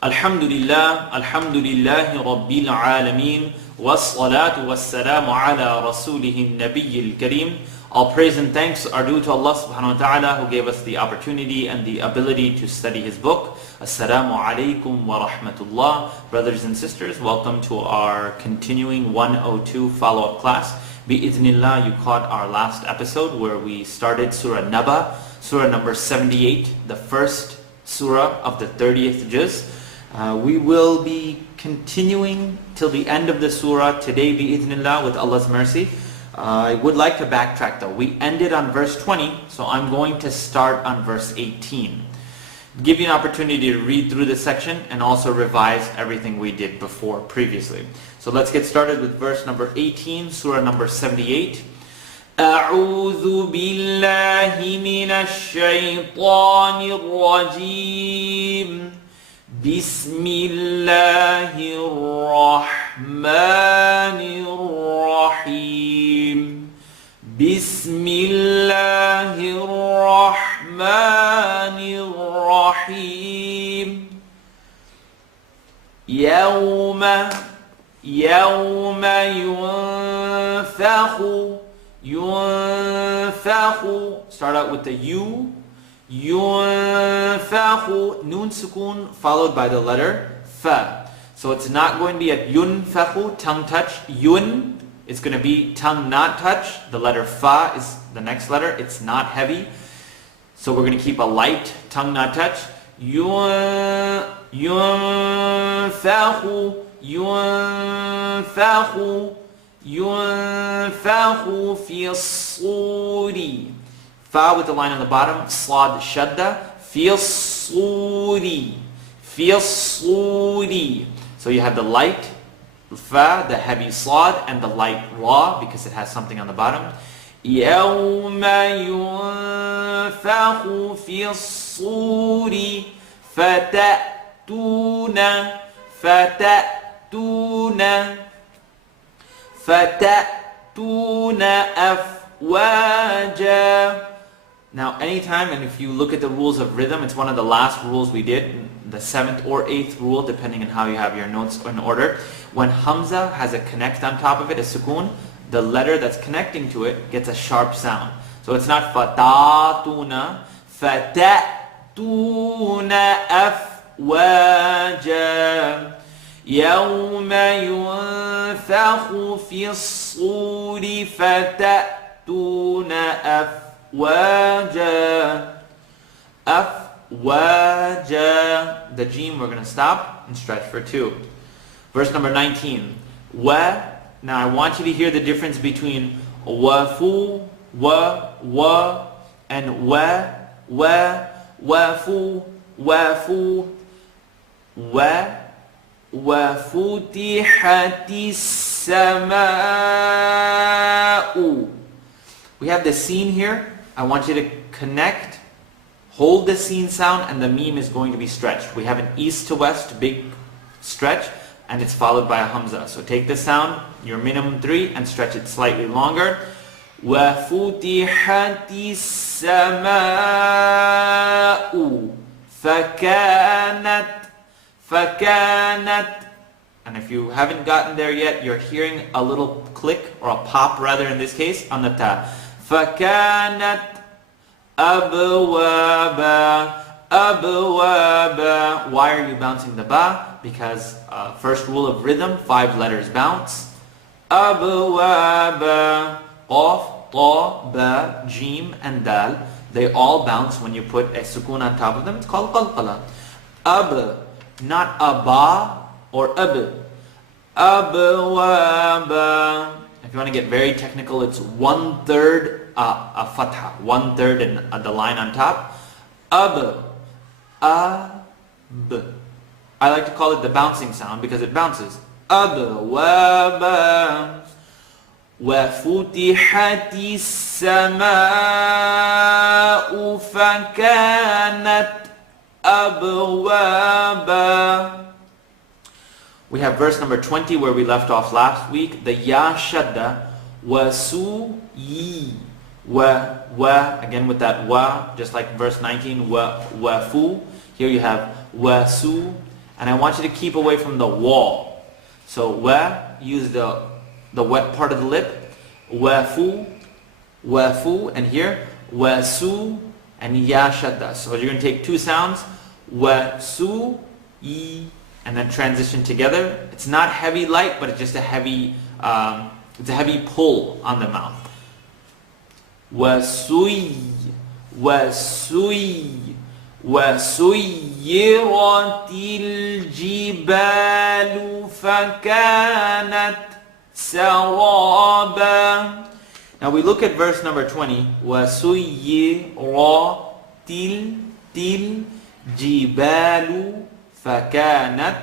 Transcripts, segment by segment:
Alhamdulillah, alhamdulillahi rabbil alameen, wassalatu wassalamu ala rasulihi nabiyil kareem. All praise and thanks are due to Allah subhanahu wa ta'ala who gave us the opportunity and the ability to study His book. Assalamu alaikum wa rahmatullah. Brothers and sisters, welcome to our continuing 102 follow-up class. Bi-idhnillah, you caught our last episode where we started Surah An-Naба, Surah number 78, the first surah of the 30th juz. We will be continuing till the end of the surah today, bi-idhnillah, with Allah's mercy. I would like to backtrack though. We ended on verse 20, so I'm going to start on verse 18. Give you an opportunity to read through this section and also revise everything we did before previously. So let's get started with verse number 18, surah number 78. أعوذ بالله من الشيطان الرجيم بسم الله الرحمن الرحيم بسم الله الرحمن الرحيم يوم ينفخ start out with the U. ينفخ, noon sukoon followed by the letter fa. So it's not going to be a yunfakhu, tongue touch. Yun, it's going to be tongue not touch. The letter fa is the next letter. It's not heavy. So we're going to keep a light tongue not touch. ينفخ في الصور. Fa with the line on the bottom, slad shadda, fi الصور. So you have the light fa, the heavy slad, and the light ra because it has something on the bottom. يوم ينفخ في الصور فتأتون أفواجا. Now anytime, and if you look at the rules of rhythm, it's one of the last rules we did, the 7th or 8th rule, depending on how you have your notes in order. When Hamza has a connect on top of it, a sukoon, the letter that's connecting to it gets a sharp sound. So it's not fatatuna, fatatuna afwaja. يوم ينفخ في الصور فتأتون أفواجا. أفواجا. The jim we're going to stop and stretch for 2. Verse number 19. Wa. Now I want you to hear the difference between wafu, wa, and wafu, وَفُتِحَتِ السَّمَاءُ. We have the scene here. I want you to connect, hold the scene sound, and the meme is going to be stretched. We have an east to west big stretch, and it's followed by a hamza. So take the sound, your minimum 3, and stretch it slightly longer. وَفُتِحَتِ السَّمَاءُ فَكَانَتْ. And if you haven't gotten there yet, you're hearing a little click, or a pop rather in this case, on the ta. فَكَانَتْ أَبْوَابًا. Why are you bouncing the ba? Because first rule of rhythm, 5 letters bounce. أَبْوَابًا. Qaf, ta, ba, jim, and dal. They all bounce when you put a sukoon on top of them. It's called qalqala. Not abba or ab. Abwaba. If you want to get very technical, it's 1/3 a fatha, 1/3 and the line on top. Ab. I like to call it the bouncing sound because it bounces. Abwaba. وَفُتِحَتِ السَّمَاءُ فَكَانَتْ أَبْوَابًا. We have verse number 20 where we left off last week. The ya shadda, wasu-yi. Wa, again with that wa, just like verse 19, wa fu. Here you have wasu, and I want you to keep away from the wall. So wa, use the wet part of the lip. Wafu, wafu, and here wasu and ya shadda. So you're going to take two sounds, wasu, yi, and then transition together. It's not heavy light, but it's just a heavy pull on the mouth. Wasui, wasui, وسيرت الجبال فكانت سرابا. Now we look at verse number 20. وسيرت الجبال فكانت,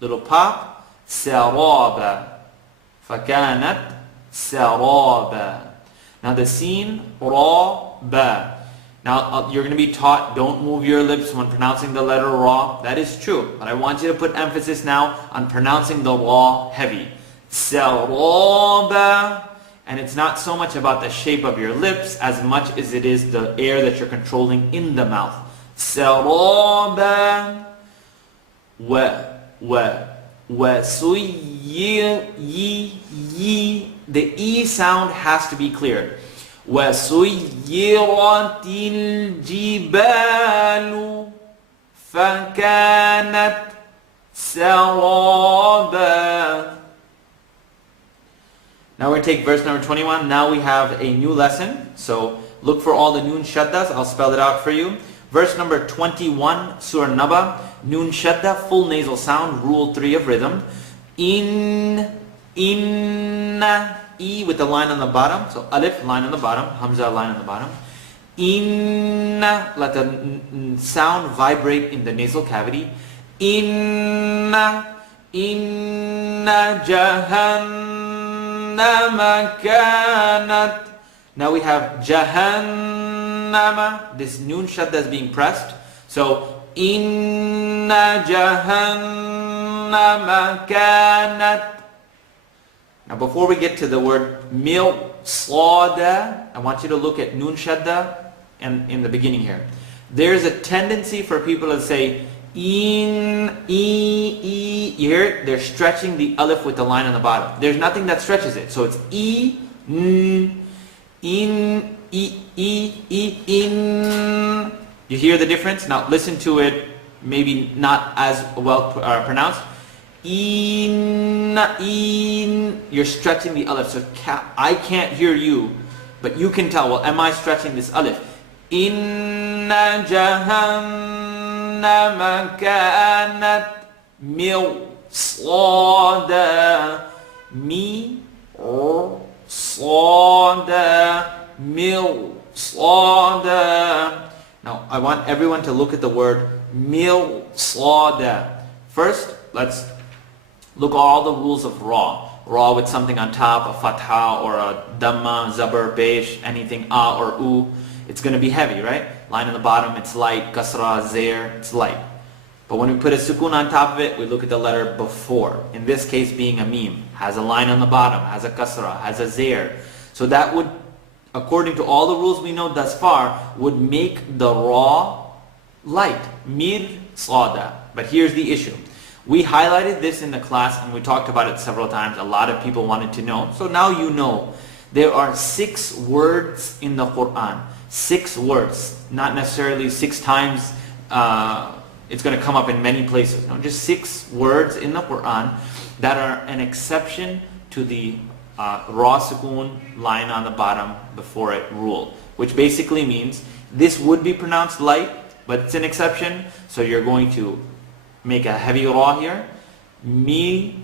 little pop, سرابا. فكانت سرابا. Now the scene, ra-ba. Now you're going to be taught, don't move your lips when pronouncing the letter ra. That is true. But I want you to put emphasis now on pronouncing the ra heavy. Saraba. And it's not so much about the shape of your lips as much as it is the air that you're controlling in the mouth. Saraba. The E sound has to be cleared. وَسُيِّرَتِ الْجِبَالُ فَكَانَتْ سَرَابًا. Now we're going to take verse number 21. Now we have a new lesson. So look for all the noon shaddas. I'll spell it out for you. Verse number 21, Surah An-Naba. Noon shadda, full nasal sound, rule 3 of rhythm. Inna. E with the line on the bottom. So alif, line on the bottom. Hamza, line on the bottom. Inna, let the sound vibrate in the nasal cavity. Inna jahannama kanat. Now we have jahannama. This noon shadda is being pressed. So inna jahannama kanat. Now before we get to the word sada, I want you to look at noon shadda and in the beginning here. There's a tendency for people to say in, e. You hear it? They're stretching the alif with the line on the bottom. There's nothing that stretches it. So it's e, n, in, e, in. You hear the difference? Now listen to it, maybe not as well pronounced. In, you're stretching the alif. So I can't hear you, but you can tell, well, am I stretching this alif? Inna jahannama kanat mirsada. Mirsada. Now, I want everyone to look at the word mirsada. First, let's look at all the rules of ra. Ra with something on top, a fatha or a dhamma, zabar, pesh, anything a or u. It's going to be heavy, right? Line on the bottom, it's light. Kasra, zair, it's light. But when we put a sukoon on top of it, we look at the letter before. In this case being a mim. Has a line on the bottom, has a kasra, has a zair. So that would, according to all the rules we know thus far, would make the ra light. Mir sada. But here's the issue. We highlighted this in the class and we talked about it several times. A lot of people wanted to know. So now you know. There are 6 words in the Quran. 6 words. Not necessarily 6 times it's going to come up in many places. No, just 6 words in the Quran that are an exception to the ra sukoon line on the bottom before it rule. Which basically means this would be pronounced light, but it's an exception. So you're going to make a heavy ra here. Mil,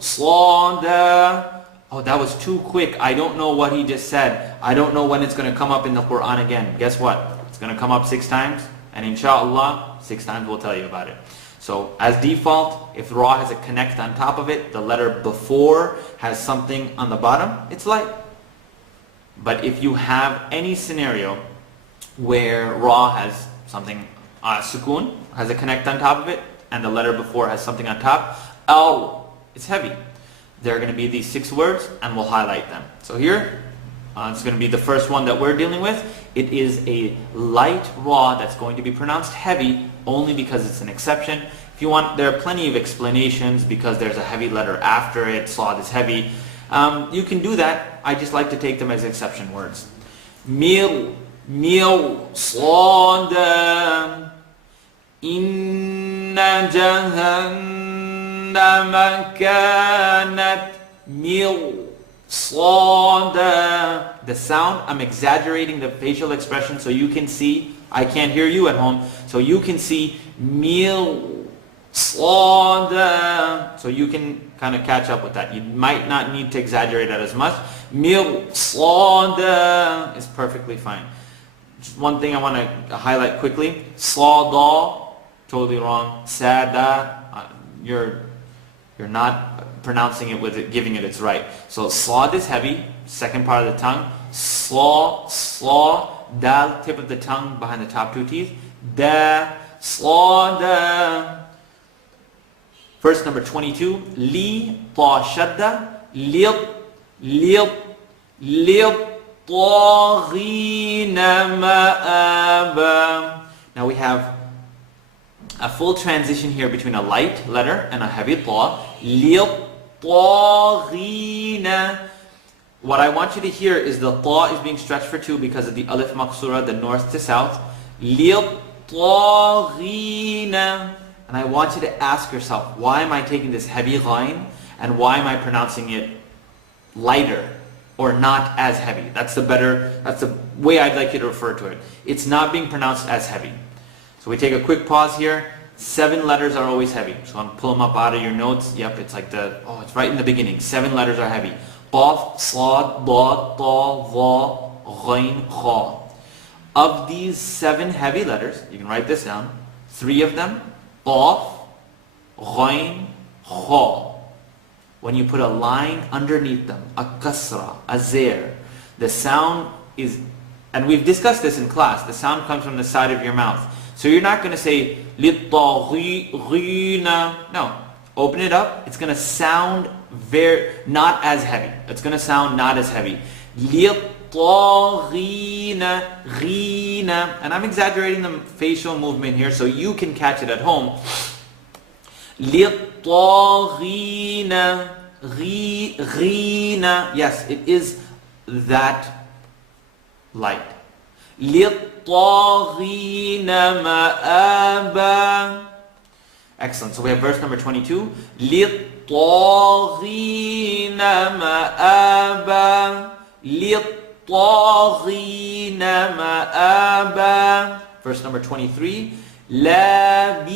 sada. Oh, that was too quick. I don't know what he just said. I don't know when it's going to come up in the Quran again. Guess what? It's going to come up 6 times. And inshallah, 6 times we'll tell you about it. So as default, if ra has a connect on top of it, the letter before has something on the bottom, it's light. But if you have any scenario where ra has something sukoon, has a connect on top of it, and the letter before has something on top, it's heavy. There are going to be these 6 words, and we'll highlight them. So here, it's going to be the first one that we're dealing with. It is a light ra that's going to be pronounced heavy only because it's an exception. If you want, there are plenty of explanations because there's a heavy letter after it, Sad is heavy. You can do that. I just like to take them as exception words. Mil, Sad, Inna Jahannama kanat Sad. The sound, I'm exaggerating the facial expression so you can see. I can't hear you at home, so you can see Sad. So you can kind of catch up with that. You might not need to exaggerate that as much. Sad is perfectly fine. Just one thing I want to highlight quickly. Sada, totally wrong. Sada, you're not pronouncing it with it, giving it its right. So Sad is heavy, second part of the tongue. Slaw, dal, tip of the tongue behind the top two teeth. Da, Sad. Verse number 22. Li, ta, shadda, lip, taghina ma'aba. Now we have a full transition here between a light letter and a heavy ta. Lip, taghina. What I want you to hear is the ta is being stretched for 2 because of the alif maqsura, the north to south. Lip, taghina. And I want you to ask yourself, why am I taking this heavy ghain and why am I pronouncing it lighter or not as heavy? That's the way I'd like you to refer to it. It's not being pronounced as heavy. So we take a quick pause here. 7 letters are always heavy. So I'm pull them up out of your notes. Yep, it's like it's right in the beginning. 7 letters are heavy. Qaf, Sad, Dad, Ta, Va, Ghain, Kha. Of these 7 heavy letters, you can write this down. 3 of them, Qaf, Ghain, Kha. When you put a line underneath them, a kasra, a zair, the sound is, and we've discussed this in class, the sound comes from the side of your mouth. So you're not going to say, Littaghina. No. Open it up. It's going to sound not as heavy. It's going to sound not as heavy. Littaghina, ghina. And I'm exaggerating the facial movement here so you can catch it at home. Littaghina, ghina. Yes, it is that light. Littaghina ma'aba. Excellent. So we have verse number 22. Littaghina ma'aba. Littaghina ma'aba. Verse number 23. Labithina,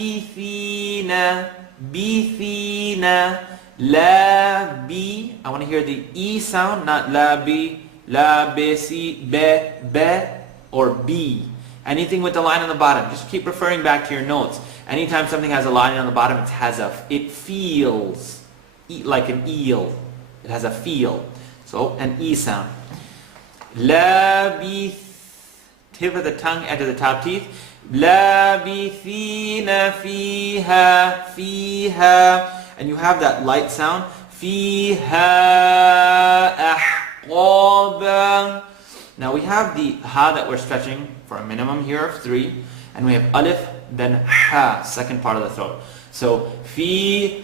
bithina, labi. I want to hear the E sound, not labi, labisi, be, or b. Anything with the line on the bottom, just keep referring back to your notes. Anytime something has a line on the bottom, it feels like an eel. It has a feel. So an E sound. Labith, tip of the tongue, edge of the top teeth. Labithina fiha, fiha. And you have that light sound. Fiha ahqaba. Now we have the ha that we're stretching for a minimum here of 3. And we have alif, then ha, second part of the throat. So fiha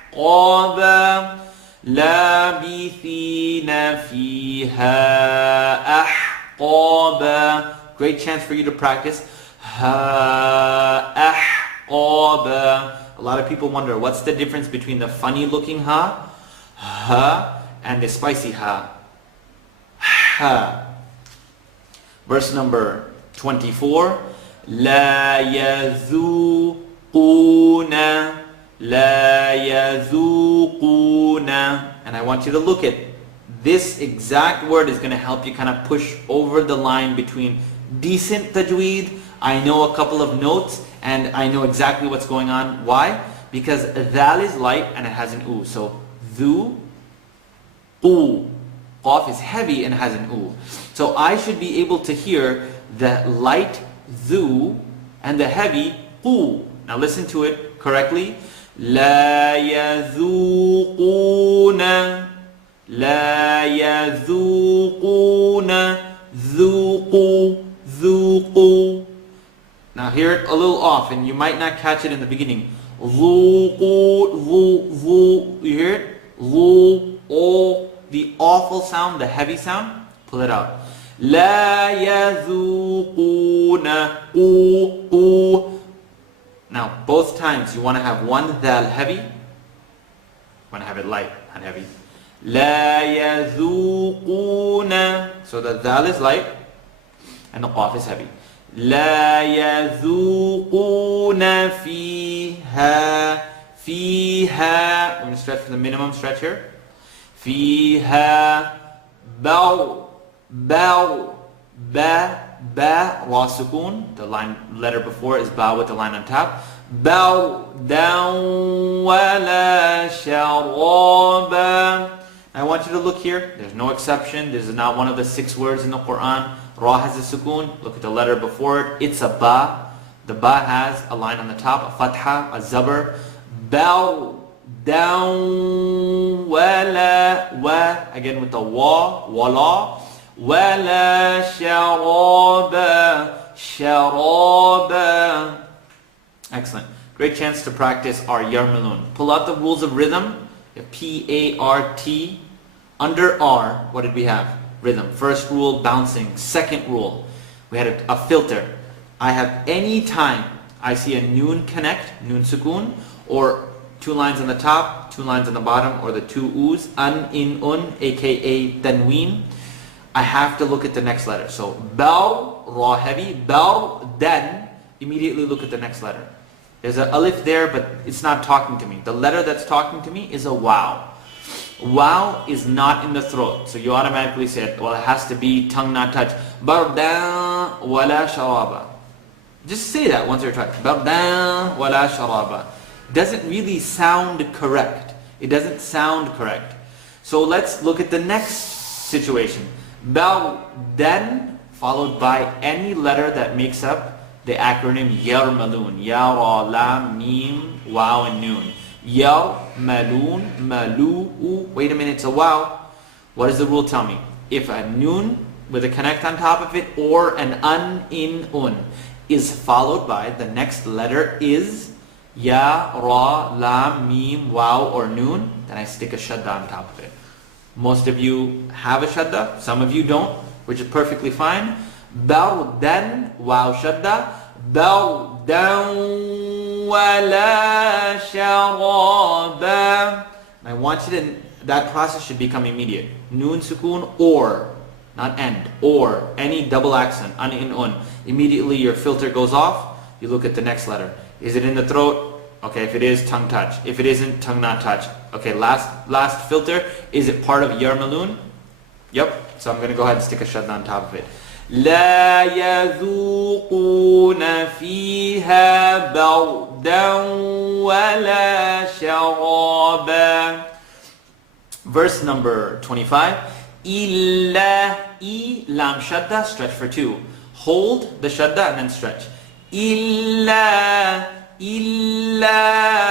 ahqaba. Labithina fiha ahqaba. Great chance for you to practice. Ha ahqaba. A lot of people wonder what's the difference between the funny looking ha and the spicy ha. Ha. Verse number 24. La yazuquna. La yazuquna. And I want you to look at this exact word is going to help you kind of push over the line between decent tajweed, I know a couple of notes, and I know exactly what's going on. Why? Because dhal is light and it has an u. So dhu, qu. Qaf is heavy and has an u. So I should be able to hear the light dhu and the heavy qu. Now listen to it correctly. La yazuquna. لا يذوقون ذوقوا ذوقوا. Now hear it a little off and you might not catch it in the beginning. ذوقوا ذو ذو. You hear it? ذو o. The awful sound, the heavy sound. Pull it out. لا يذوقون قو قو. Now both times you want to have one dal heavy. You want to have it light and heavy. لا يذوقون. So the dal is light and the qaf is heavy. لا يذوقون فيها فيها. We're going to stretch for the minimum stretch here. فيها باو باو ba ba ra sukoon. The letter before is ba with the line on top. Bow down wala sharaba. I want you to look here. There's no exception. This is not one of the 6 words in the Quran. Ra has a sukoon. Look at the letter before it. It's a ba. The ba has a line on the top, a fatha, a zabr. Bow down wala wa. Again with the wa, wala. Wala sharaba. Sharaba. Excellent. Great chance to practice our yarmalun. Pull out the rules of rhythm. P-A-R-T. Under R, what did we have? Rhythm. First rule, bouncing. Second rule, we had a filter. I have any time I see a noon connect, noon sukoon, or 2 lines on the top, 2 lines on the bottom, or the 2 oos, an, in, un, aka tanween, I have to look at the next letter. So, bow, ra heavy, bow, then, immediately look at the next letter. There's an alif there, but it's not talking to me. The letter that's talking to me is a wow. Wow is not in the throat. So you automatically say, well, it has to be tongue not touch. Bardan wala sharaba. Just say that once or twice. Bardan wala sharaba. Doesn't really sound correct. It doesn't sound correct. So let's look at the next situation. Bardan followed by any letter that makes up the acronym yarmalun. Ya, ra, lam, mim, wow, and noon. Yarmalun, malu'u. Wait a minute, it's a wow. What does the rule tell me? If a noon with a connect on top of it or an un, in, un is followed by the next letter is ya, ra, lam, mim, wow, or noon, then I stick a shadda on top of it. Most of you have a shadda, some of you don't, which is perfectly fine. Bardan, wow shadda. Bardan wala sharaba. I want you to, that process should become immediate. Noon sukoon or, not end, or any double accent, an, in, un. Immediately your filter goes off, you look at the next letter. Is it in the throat? Okay, if it is, tongue touch. If it isn't, tongue not touch. Okay, last filter, is it part of yarmalun? Yep, so I'm going to go ahead and stick a shadda on top of it. لا يذوقون فيها بردا ولا شرابا. Verse number 25. إلا I lam shadda, stretch for 2. Hold the shadda and then stretch. إلا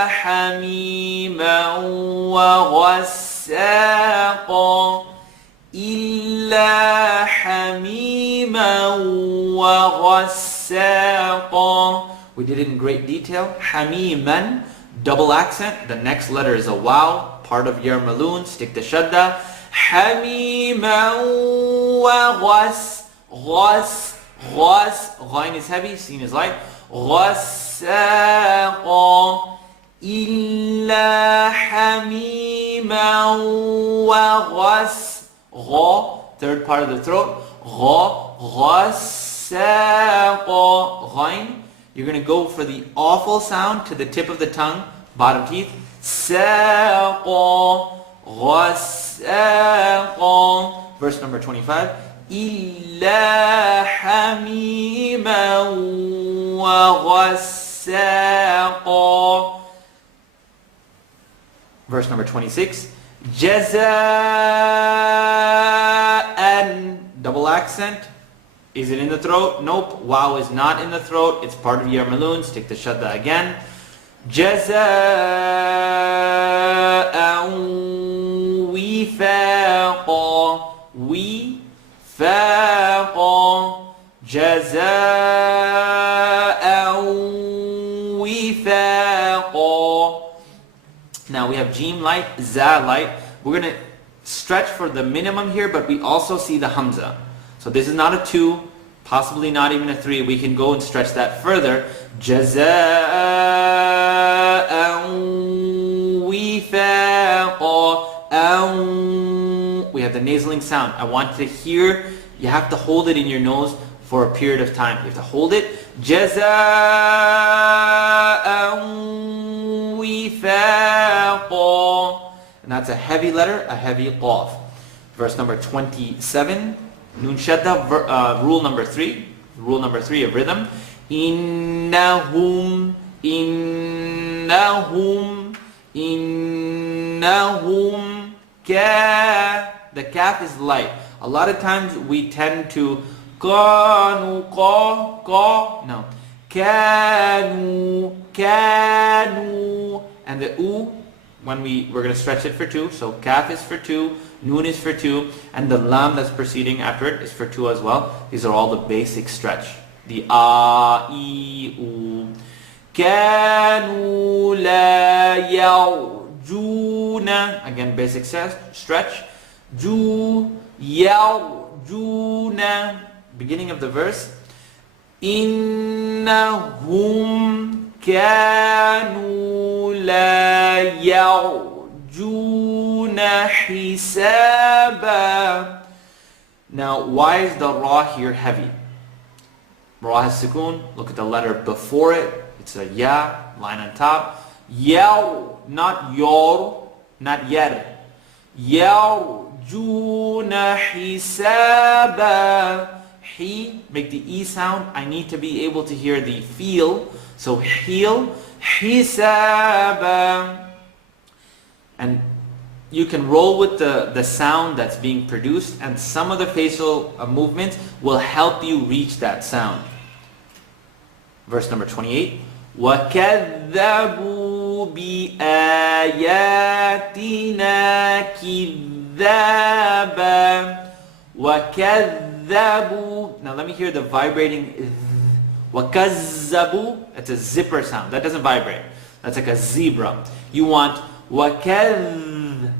حميما وغساقا. إلا حميما وغساقا. We did it in great detail. Hamiman, double accent. The next letter is a wow, part of yarmalun. Stick the shadda. Hamiman وغس غس غس. Ghain is heavy, sin is light. غساقا. إلا حميما وغس. Gha, third part of the throat. Gha, ghasaqa, ghain. You're going to go for the awful sound to the tip of the tongue, bottom teeth. Saqa, ghasaqa. Verse number 25. Illa hamima wa ghasaqa. Verse number 26. Jaza'an, double accent. Is it in the throat? Nope. Wow is not in the throat. It's part of yarmalun. Stick the shadda again. Jaza'an وفاقا وفاقا جزاء وفاقا. Now we have Jim light, Za light. We're going to stretch for the minimum here, but we also see the Hamza. So this is not a 2, possibly not even a 3. We can go and stretch that further. جزاء وفاقا. We have the nasaling sound. I want you to hear, you have to hold it in your nose for a period of time. You have to hold it. جزاء وفاقا. And that's a heavy letter, a heavy qaf. Verse number 27. Nun shadda, rule number 3. Rule number 3 of rhythm. Innahum, innahum, innahum ka. The kaf is light. A lot of times we tend to kanu, ka. No. Kanu, kanu. And the u, when we're going to stretch it for 2. So kaf is for 2, noon is for 2, and the lam that's preceding after it is for 2 as well. These are all the basic stretch. The a, e, u. Kanu la yarjuna. Again, basic stretch. Ju, yarjuna. Beginning of the verse. Innahum kanu la yarjuna hisaba. Now, why is the ra here heavy? Ra has sukoon. Look at the letter before it. It's a ya, line on top. Yaw, not yor, not yer. Yarjuna hisaba. He, make the E sound. I need to be able to hear the feel. So heel, hisaba. And you can roll with the sound that's being produced, and some of the facial movements will help you reach that sound. Verse number 28. وَكَذَّبُوا بِآيَاتِنَا كِذَّابًا. وَكَذَّبُوا. Now let me hear the vibrating. وَكَذَّبُوا. It's a zipper sound. That doesn't vibrate. That's like a zebra. You want وَكَذَّبُوا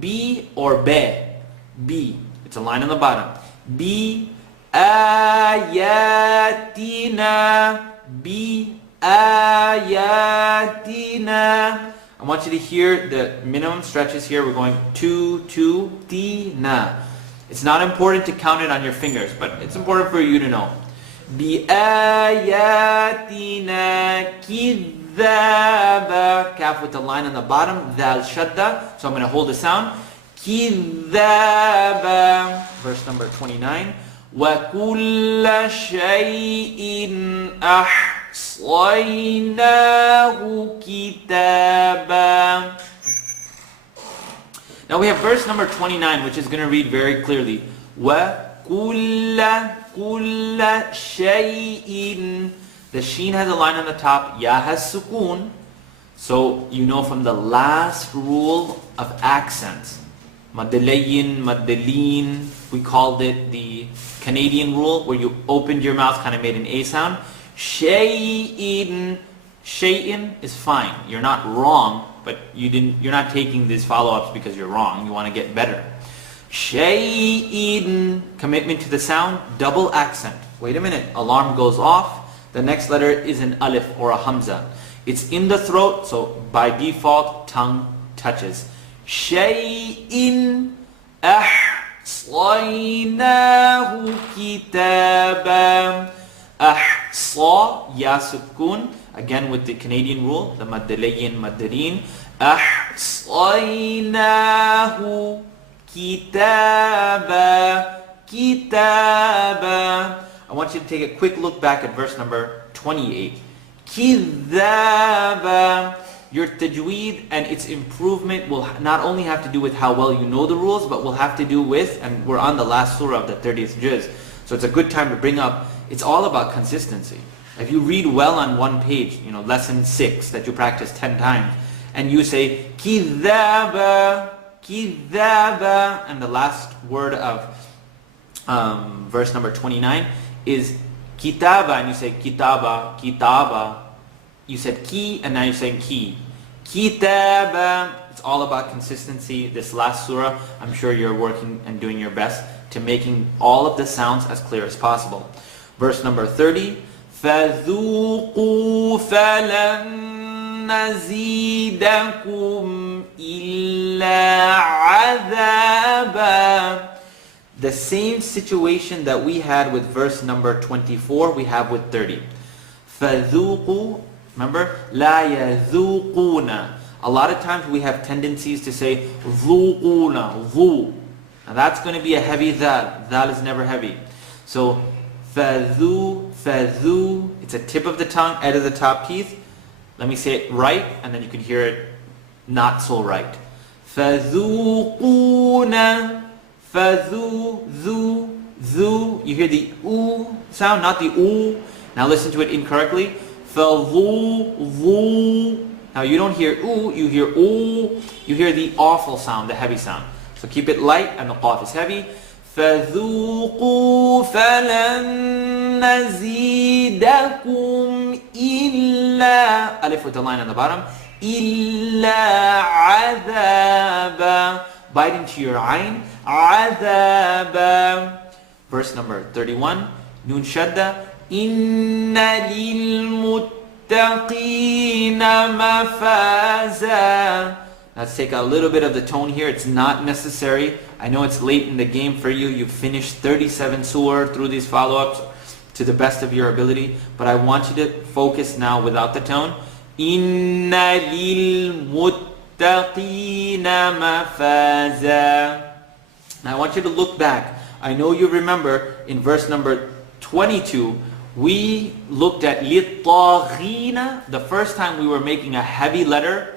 B or be. B. It's a line on the bottom. B ayatina. B ayatina. I want you to hear the minimum stretches here. We're going 2, 2, ti, na. It's not important to count it on your fingers, but it's important for you to know. Bi ayatina kidhaba. Kaf with the line on the bottom. Dal shadda. So I'm going to hold the sound. Kidhaba. Verse number 29. وَكُلَّ شَيْءٍ أَحْصَيْنَاهُ كِتَابًا. Now we have verse number 29, which is going to read very clearly. وَكُلَّ شَيْءٍ. The sheen has a line on the top. Ya has sukoon. So you know from the last rule of accents. Madalayin, madalin. We called it the Canadian rule, where you opened your mouth, kind of made an A sound. Shay'in. Shay'in is fine. You're not wrong, but you're not taking these follow-ups because you're wrong. You want to get better. Shay'in. Commitment to the sound, double accent. Wait a minute. Alarm goes off. The next letter is an alif or a hamza. It's in the throat, so by default, tongue touches. Shay'in ahsaynahu kitaban. Ahsa, ya sukun. Again with the Canadian rule, the maddalayin, maddarin. Ahsaynahu kitaba. Kitaba. I want you to take a quick look back at verse number 28. Kidhaba. Your tajweed and its improvement will not only have to do with how well you know the rules, but will have to do with, and we're on the last surah of the 30th juz, so it's a good time to bring up, it's all about consistency. If you read well on one page, lesson 6 that you practice 10 times, and you say kidhaba, kidhaba, and the last word of verse number 29 is kitaba, and you say kitaba, kitaba. You said ki, and now you're saying ki. Kitaba. It's all about consistency. This last surah, I'm sure you're working and doing your best to making all of the sounds as clear as possible. Verse number 30. فَذُوقُوا فَلَن نَزِيدَكُمْ إِلَّا عَذَابًا. The same situation that we had with verse number 24, we have with 30. فَذُوقُوا, remember? لَا يَذُوقُونَ. A lot of times we have tendencies to say ذُوقُونَ, ذُو. Now that's going to be a heavy dhal. Dhal is never heavy. So, فَذُو, فَذُو. It's a tip of the tongue, edge of the top teeth. Let me say it right, and then you can hear it not so right. فَذُوقُونَ. Fadhu, dhu, dhu. You hear the oo sound, not the oo. Now listen to it incorrectly. Fadhu, dhu. Now you don't hear oo, you hear oo. You hear the awful sound, the heavy sound. So keep it light, and the qaf is heavy. فَذُوقُوا فَلَن نَزِيدَكُمْ إِلَّا, alif with the line on the bottom, إِلَّا عَذَابًا. Bite into your ayn. عَذَابًا. Verse number 31. Nun shadda. Inna lilmuttaqina mafaza. Let's take a little bit of the tone here. It's not necessary. I know it's late in the game for you. You've finished 37 surah through these follow-ups to the best of your ability. But I want you to focus now without the tone. Inna lilmuttaqina mafaza. Now I want you to look back. I know you remember in verse number 22, we looked at لِلطَّاغِينَ. The first time we were making a heavy letter,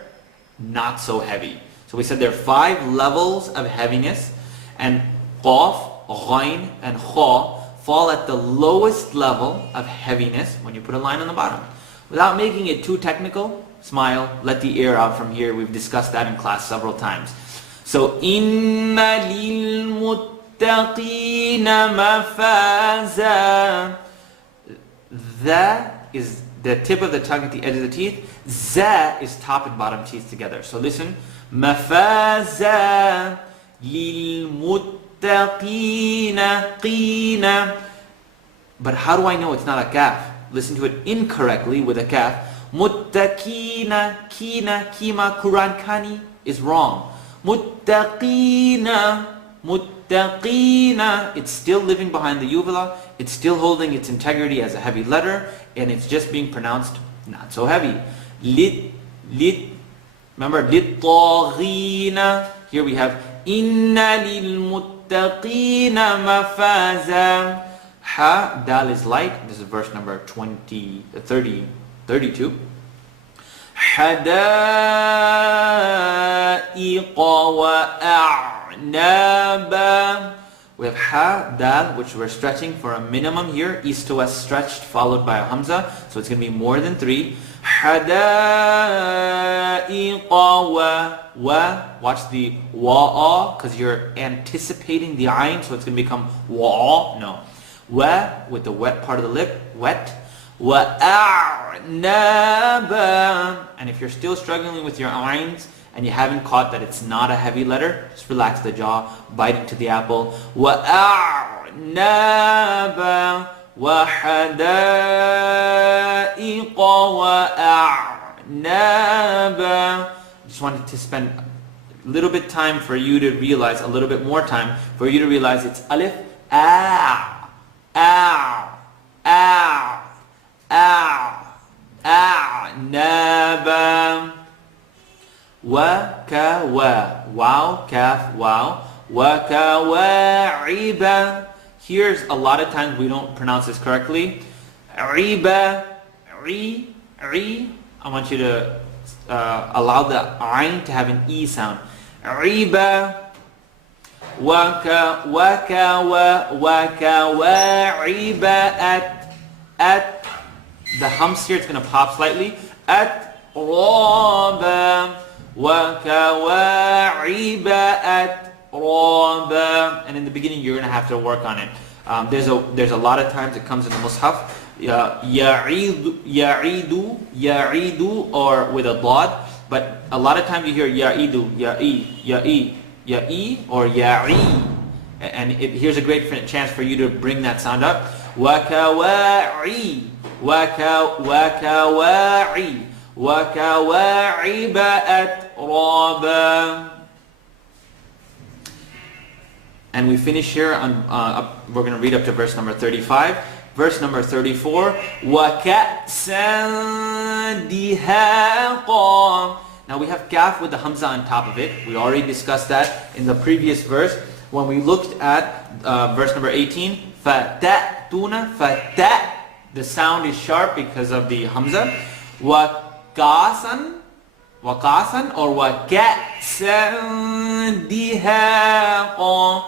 not so heavy. So we said there are 5 levels of heaviness, and qaf, ghain, and kha fall at the lowest level of heaviness when you put a line on the bottom. Without making it too technical, smile, let the air out from here. We've discussed that in class several times. So, inna lilmuttaqina mafaza. The is the tip of the tongue at the edge of the teeth. Za is top and bottom teeth together. So listen. Mafaza lilmuttaqina qina. But how do I know it's not a kaf? Listen to it incorrectly with a kaf. Muttaqina, kina, kima, Quran, kani is wrong. Muttaqina, muttaqina. It's still living behind the uvula. It's still holding its integrity as a heavy letter, and it's just being pronounced not so heavy. Lit, remember, lit-taghina. Here we have inna lil-muttaqina mafaza. Ha, dal is light. This is verse number 32. حَدَائِقَ وَأَعْنَابًا. We have ha, dal, which we're stretching for a minimum here. East to west stretched, followed by a hamza. So it's going to be more than 3. حَدَائِقَ wa. Watch the wa'a, because you're anticipating the ayn, so it's going to become wa'a. No. Wa, with the wet part of the lip, wet. وَأَعْنَابًا. And if you're still struggling with your ayns and you haven't caught that it's not a heavy letter, just relax the jaw, bite into the apple. وَأَعْنَابًا وَحَدَائِقَ وَأَعْنَابًا. Just wanted to spend a little bit time for you to realize, a little bit more time for you to realize it's alif, a, a'naba. Wa ka wa. Wow, kaf, wow. Wa ka wa iba. Here's a lot of times we don't pronounce this correctly. Iba, ri. I want you to allow the ayn to have an e sound. Iba. Wa ka wa iba at. The humps here, it's going to pop slightly. At raba. وَكَوَاعِبَ أَتْرَابًا. And in the beginning you're going to have to work on it. There's a lot of times it comes in the Mus'haf. Ya'idu or with a dad. But a lot of times you hear ya'idu, ya'i or ya'i. And here's a great chance for you to bring that sound up. وَكَوَاعِي وَكَوَاعِبَ أَتْرَابًا. And we finish here on, we're going to read up to verse number 35. Verse number 34. وَكَأْسًا دِهَاقًا. Now we have kaf with the hamza on top of it. We already discussed that in the previous verse. When we looked at verse number 18. فَتَأْتُونَ فَتَأْ. The sound is sharp because of the hamza. وَكَاسًا or وَكَأْسًا دِهَاقًا.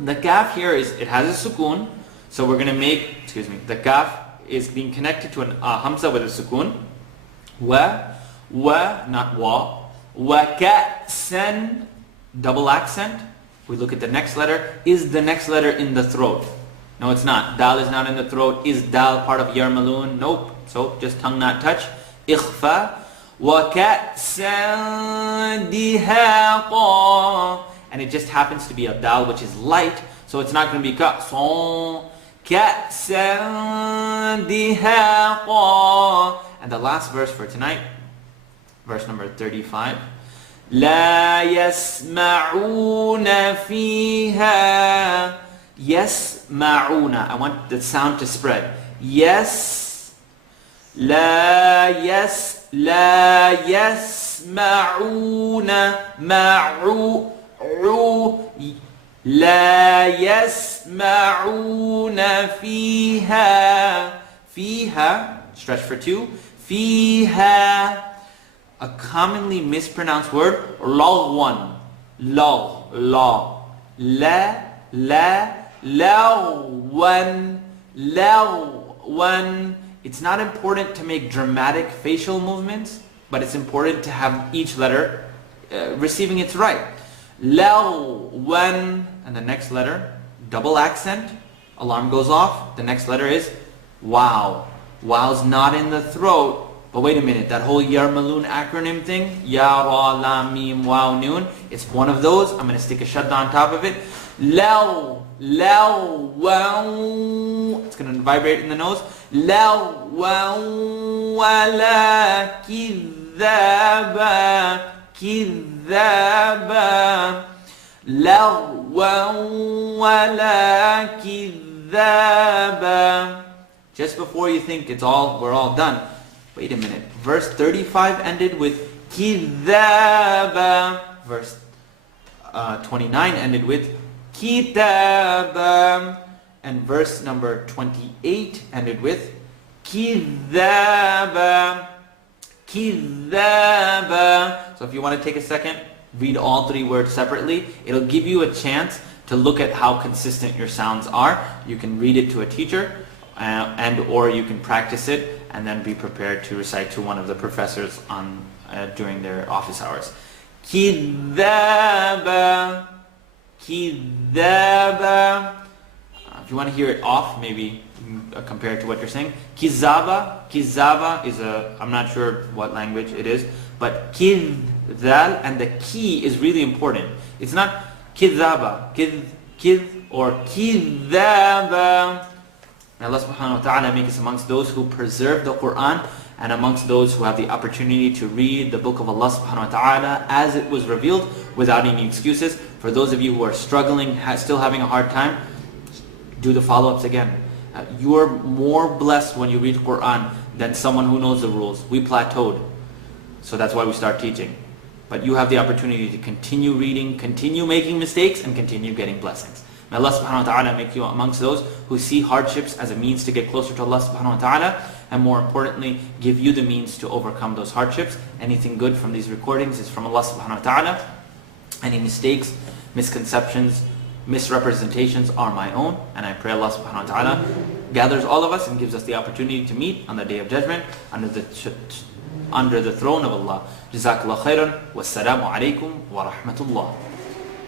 The kaf here it has a sukoon. So we're going to make, the kaf is being connected to a hamza with a sukoon. Not wa. وَكَأْسًا, double accent. We look at the next letter. Is the next letter in the throat? No, it's not. Dal is not in the throat. Is dal part of yarmalun? Nope. So just tongue not touch. Ikhfa. وَكَأْسًا دِهَاقًا. And it just happens to be a dal which is light. So it's not going to be ka'san. كَأْسًا دِهَاقًا. And the last verse for tonight, verse number 35. لا يسمعون فيها. يسمعون. I want the sound to spread. Yes. لا يسمعون. لا يسمعون فيها. فيها, stretch for two. فيها. A commonly mispronounced word, lagwan. Lagwan. It's not important to make dramatic facial movements, but it's important to have each letter receiving its right. Lagwan. And the next letter, double accent. Alarm goes off. The next letter is wow. Wow's not in the throat. But wait a minute, that whole yarmalun acronym thing, ya, ra, lam, mim, wow, noon, it's one of those. I'm going to stick a shadda on top of it. Law, wow. It's going to vibrate in the nose. Law, wala, kidhaba, kidhaba. Law, wala, kidhaba. Just before you think we're all done. Wait a minute. Verse 35 ended with kidhaba. Verse 29 ended with kitaba. And verse number 28 ended with kidhaba. Kidhaba. So if you want to take a second, read all three words separately. It'll give you a chance to look at how consistent your sounds are. You can read it to a teacher or you can practice it and then be prepared to recite to one of the professors during their office hours. Kidhaba. Kidhaba. If you want to hear it off, maybe compare it to what you're saying. Kizaba. Kizaba is I'm not sure what language it is, but kidhal and the ki is really important. It's not kidhaba, kid or kidhaba. May Allah subhanahu wa ta'ala make us amongst those who preserve the Quran and amongst those who have the opportunity to read the book of Allah subhanahu wa ta'ala as it was revealed without any excuses. For those of you who are struggling, still having a hard time, do the follow-ups again. You are more blessed when you read Quran than someone who knows the rules. We plateaued. So that's why we start teaching. But you have the opportunity to continue reading, continue making mistakes, and continue getting blessings. May Allah subhanahu wa ta'ala make you amongst those who see hardships as a means to get closer to Allah subhanahu wa ta'ala, and more importantly, give you the means to overcome those hardships. Anything good from these recordings is from Allah subhanahu wa ta'ala. Any mistakes, misconceptions, misrepresentations are my own, and I pray Allah subhanahu wa ta'ala gathers all of us and gives us the opportunity to meet on the Day of Judgment under the under the throne of Allah. Jazakallah khairan. Wassalamu alaikum wa rahmatullah.